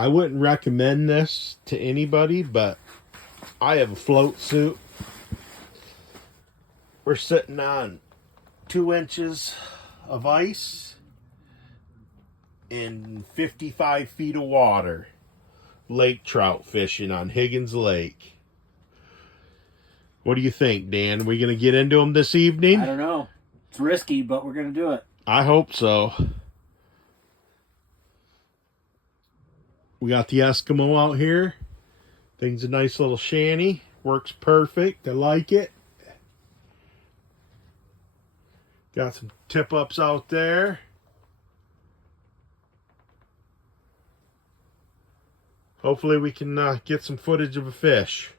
I wouldn't recommend this to anybody, but I have a float suit. We're sitting on 2 inches of ice in 55 feet of water. Lake trout fishing on Higgins Lake. What do you think, Dan? Are we going to get into them this evening? I don't know. It's risky, but we're going to do it. I hope so. We got the Eskimo out here. Thing's a nice little shanty. Works perfect. I like it. Got some tip-ups out there. Hopefully we can get some footage of a fish.